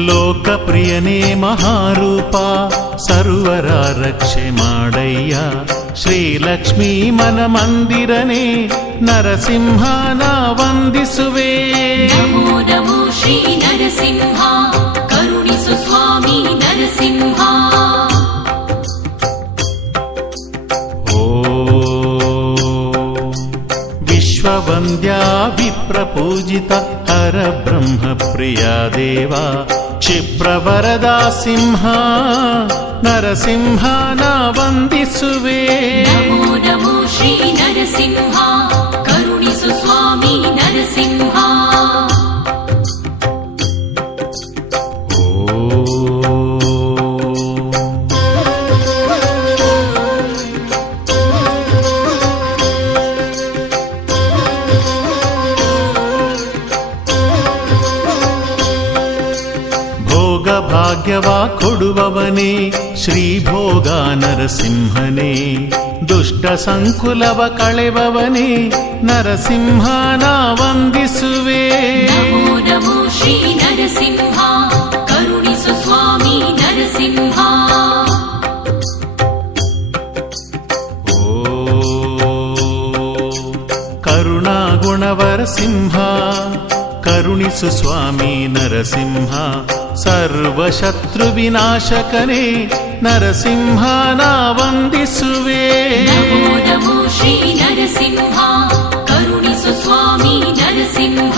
ಲೋಕಪ್ರಿಯನೇ ಮಹಾರೂಪ ಸರ್ವರ ರಕ್ಷೆ ಮಾಡಯ್ಯ. ಶ್ರೀಲಕ್ಷ್ಮೀ ಮನ ಮಂದಿರನೇ ನರಸಿಂಹನ ವಂದಿಸುವೆ. ನಮೋ ನಮೋ ಶ್ರೀ ನರಸಿಂಹ, ಕರುಣಿಸು ಸ್ವಾಮಿ ನರಸಿಂಹ. ವಿಶ್ವವಂದ್ಯ ವಿಪ್ರಪೂಜಿತ ಹರ ಬ್ರಹ್ಮ ಪ್ರಿಯ ದೇವ. ಕ್ಷಿಪ್ರವರದಾ ಸಿಂಹ ನರಸಿಂಹನ ವಂದಿಸುವೆ. ನಮೋ ನಮೋ ಶ್ರೀ ನರಸಿಂಹ, ಕರುಣಿಸು ಸ್ವಾಮಿ ನರಸಿಂಹ. ಭಾಗ್ಯವ ಕೊಡುವವನೇ ಶ್ರೀಭೋಗ ನರಸಿಂಹನೇ. ದುಷ್ಟ ಸಂಕುಲವ ಕಳೆವವನೇ ನರಸಿಂಹನ ವಂದಿಸುವೆ. ನಮೋ ನಮೋ ಶ್ರೀ ನರಸಿಂಹ, ಕರುಣಿಸು ಸ್ವಾಮಿ ನರಸಿಂಹ. ಕರುಣಾಗುಣವರ ಸಿಂಹ ಕರುಣಿಸು ಸ್ವಾಮಿ ನರಸಿಂಹ. ಸರ್ವಶತ್ರು ವಿನಾಶಕನೇ ನರಸಿಂಹನ ವಂದಿಸುವೆ. ನಮೋ ನಮೋ ಶ್ರೀ ನರಸಿಂಹ, ಕರುಣಿಸು ಸ್ವಾಮಿ ನರಸಿಂಹ.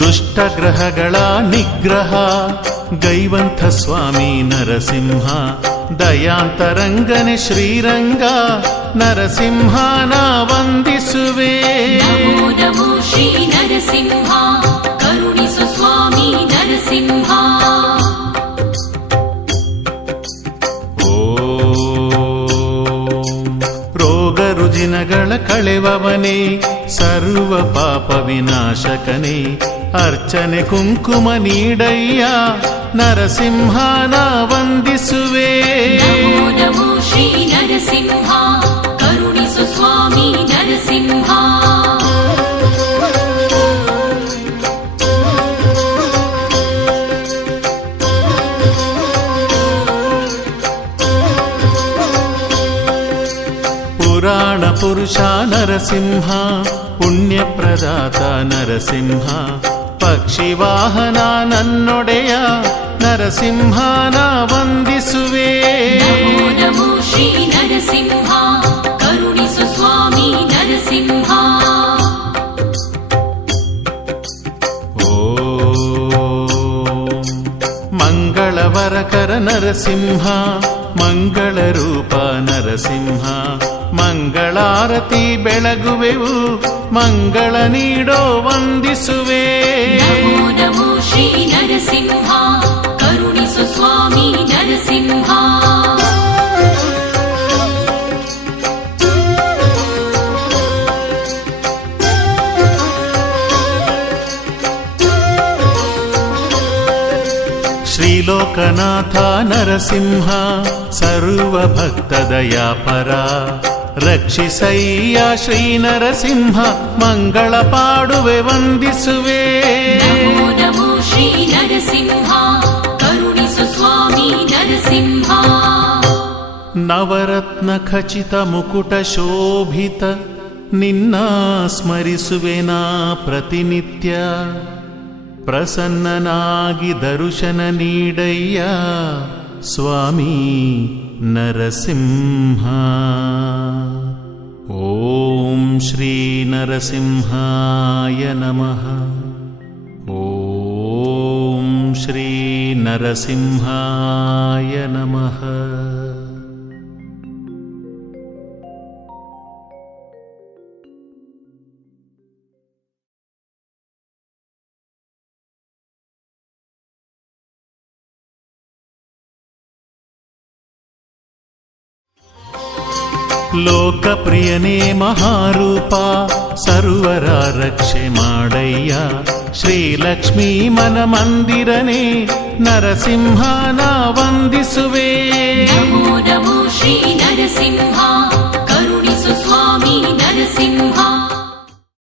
ದುಷ್ಟಗ್ರಹಗಳ ನಿಗ್ರಹ ಗೈವಂಥ ಸ್ವಾಮಿ ನರಸಿಂಹ. ದಯಾಂತರಂಗನೆ ಶ್ರೀರಂಗ ನರಸಿಂಹನ ವಂದಿಸುವೆ. ನಮೋ ನಮೋ ಶ್ರೀ ನರಸಿಂಹ, ಕರುಣಿಸು ಸ್ವಾಮಿ ನರಸಿಂಹ. ರೋಗ ರುಜಿನಗಳ ಕಳೆವವನೇ ಸರ್ವ ಪಾಪ ವಿನಾಶಕನೇ. ಅರ್ಚನೆ ಕುಂಕುಮ ನೀಡಯ್ಯ ನರಸಿಂಹನ ವಂದಿಸುವೆ. ನಮೋ ನಮೋ ಶ್ರೀ ನರಸಿಂಹ, ಕರುಣಿಸು ಸ್ವಾಮಿ ನರಸಿಂಹ. ಪುರಾಣ ಪುರುಷ ನರಸಿಂಹ, ಪುಣ್ಯಪ್ರದಾತ ನರಸಿಂಹ. ಪಕ್ಷಿವಾಹನ ನನ್ನೊಡೆಯ ನರಸಿಂಹನ ವಂದಿಸುವೆ. ನಮೋ ನಮೋ ಶ್ರೀ ನರಸಿಂಹ, ಕರುಣಿಸು ಸ್ವಾಮಿ ನರಸಿಂಹ. ಮಂಗಳವರಕರ ನರಸಿಂಹ, ಮಂಗಳ ರೂಪ ನರಸಿಂಹ. ಮಂಗಳಾರತಿ ಬೆಳಗುವೆವು ಮಂಗಳ ನೀಡೋ ವಂದಿಸುವೆ. ನಮೋ ನಮೋ ಶ್ರೀ ನರಸಿಂಹ, ಕರುಣಿಸು ಸ್ವಾಮಿ ನರಸಿಂಹ. ಶ್ರೀಲೋಕನಾಥ ನರಸಿಂಹ, ಸರ್ವ ಭಕ್ತ ದಯಾಪರ. ರಕ್ಷಿಸಯ್ಯ ಶ್ರೀ ನರಸಿಂಹ, ಮಂಗಳ ಪಾಡುವೆ ವಂದಿಸುವೆ. ನಮೋ ನಮೋ ಶ್ರೀ ನರಸಿಂಹ, ಕರುಣಿಸು ಸ್ವಾಮಿ ನರಸಿಂಹ. ನವರತ್ನ ಖಚಿತ ಮುಕುಟ ಶೋಭಿತ ನಿನ್ನ ಸ್ಮರಿಸುವೆನಾ ಪ್ರತಿನಿತ್ಯ. ಪ್ರಸನ್ನನಾಗಿ ದರ್ಶನ ನೀಡಯ್ಯ ಸ್ವಾಮಿ ನರಸಿಂಹ. ಓಂ ಶ್ರೀ ನರಸಿಂಹಾಯ ನಮಃ. ಓಂ ಶ್ರೀ ನರಸಿಂಹಾಯ ನಮಃ. ಲೋಕಪ್ರಿಯನೇ ಮಹಾರೂಪ ಸರ್ವರ ರಕ್ಷೆ ಮಾಡಯ್ಯ. ಶ್ರೀಲಕ್ಷ್ಮೀ ಮನ ಮಂದಿರನೇ ನರಸಿಂಹನ ವಂದಿಸುವೆ. ನಮೋ ನಮೋ ಶ್ರೀ ನರಸಿಂಹ, ಕರುಣಿಸು ಸ್ವಾಮಿ ನರಸಿಂಹ.